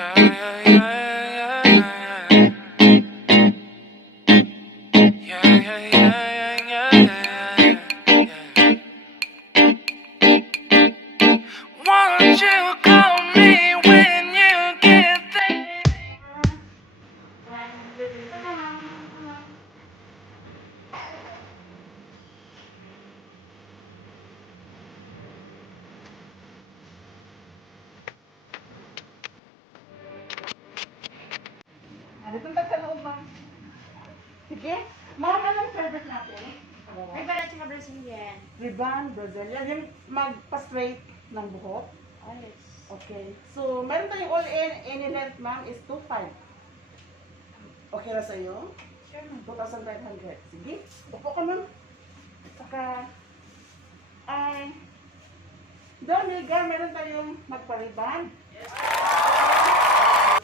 Yeah, yeah, yeah, yeah, yeah, yeah, yeah, yeah, yeah, yeah. Won't you call me when you get there? Dito tayo sa loob, ma'am. Sige. Ma'am, anong service natin? Ay, para sa Brazilian. Ribbon, Brazilian. Yung magpa-straight ng buhok. Ayos. Okay. So, meron tayong all-in, any length, ma'am, is 2,500. Okay na sa'yo? Sure, ma'am. 2,500. Sige. Upo ka, ma'am. Saka, ay, doon, Liga, meron tayong magpa-ribbon.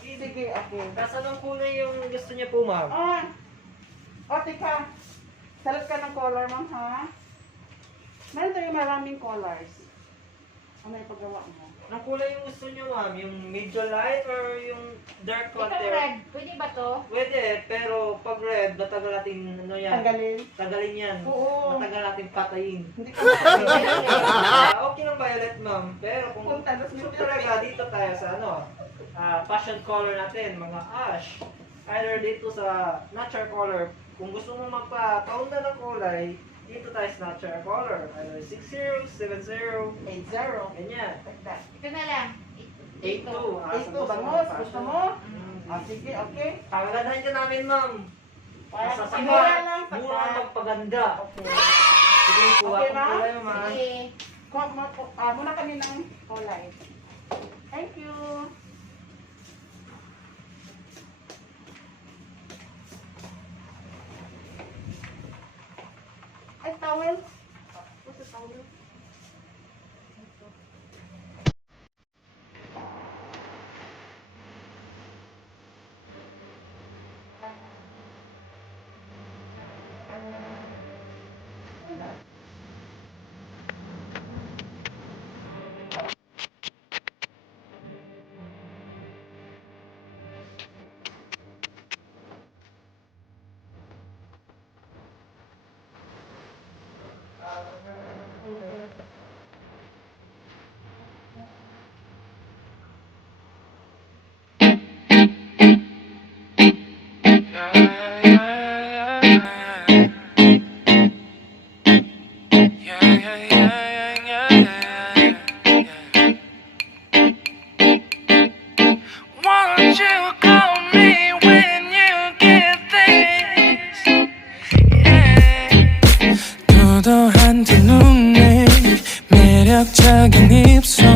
Sige, okay. Nasa ng kulay yung gusto niya po, ma'am? O, tika. Select ka ng color, ma'am, ha? Meron tayong maraming colors. Ano yung paggawa mo? Anong kulay yung gusto niyo, ma'am? Yung medyo light or yung dark Ikaw konti? red. Pwede ba to? Pwede, pero pag red, matagal natin, ano yan? Tanggalin. Tagalin yan. Oo. Matagal natin patayin. Hindi ka Okay lang violet, ma'am. Pero kung Kung talos mo gusto talaga, dito tayo sa ano, passion color natin, mga ash. Either dito sa natural color. Kung gusto mo magpa-kaunda ng kulay, dito tayo sa natural color. Either 60, 70, 8-0. ganyan. Like that. Ito na lang. 8-2. Ito, bangos. Gusto mo? Sige, okay. Pagaganahin ka namin, ma'am. Para Sa sa mura lang. mura ang magpaganda. Okay. Sige, kuha Okay, ko ma'am? kulay, ma'am. Sige. Kuha mo, muna kami ng kulay. Thank you. Ay, towel. What's the towel? Yeah, yeah, yeah, yeah. Yeah, yeah, yeah, yeah, yeah. Won't you call me when you get this? Yeah. 도도한 두 눈에 매력적인 입술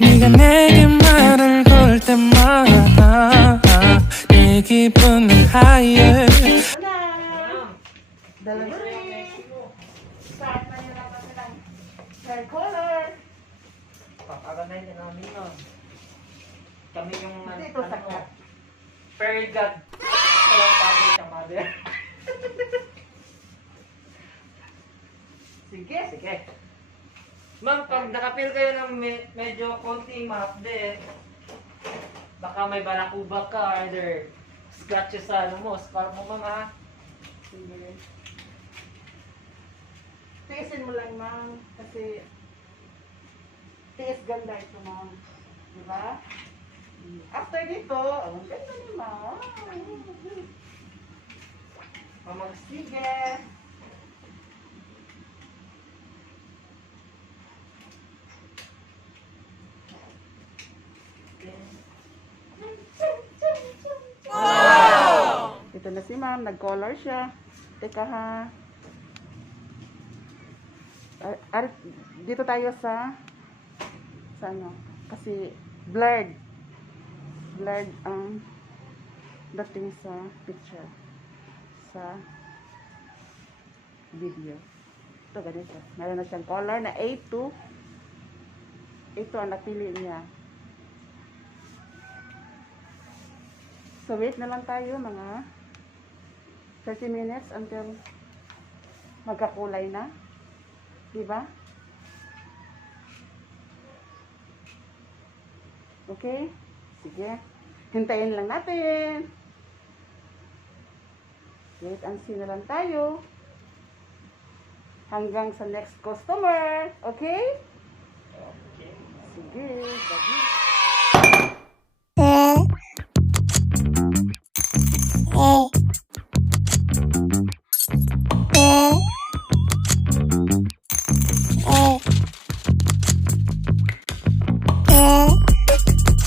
네가 내게 말을 걸 때마다 내 기분은 higher. Wala. Delivery. Start na yun lang kasi ng hair color. Pagaganahin ka namin, ma'am. Kami yung Dito sa cut. fairy god. Kaya tagay ka, mother. Sige. Sige. Ma'am, pag nakapil kayo ng medyo konting ma-update, baka may balakuba ka, either scratches sa ano mo, scalp mo, ma'am, ha? Sige. Tiisin mo lang, ma'am. Kasi tiis ganda ito, ma'am. Diba? After dito, ang ganda ni ma'am. Sige. Ito na si ma'am, nag-color siya. Teka ha. Dito tayo sa ano, kasi blurred. Blurred ang dating sa picture. Sa video. Ito ganito. Meron na siyang color na A2. Ito ang napili niya. So wait na lang tayo mga 30 minutes until magkakulay na. Diba? Okay? Sige. Hintayin lang natin. Wait and see na lang tayo. Hanggang sa next customer. Okay?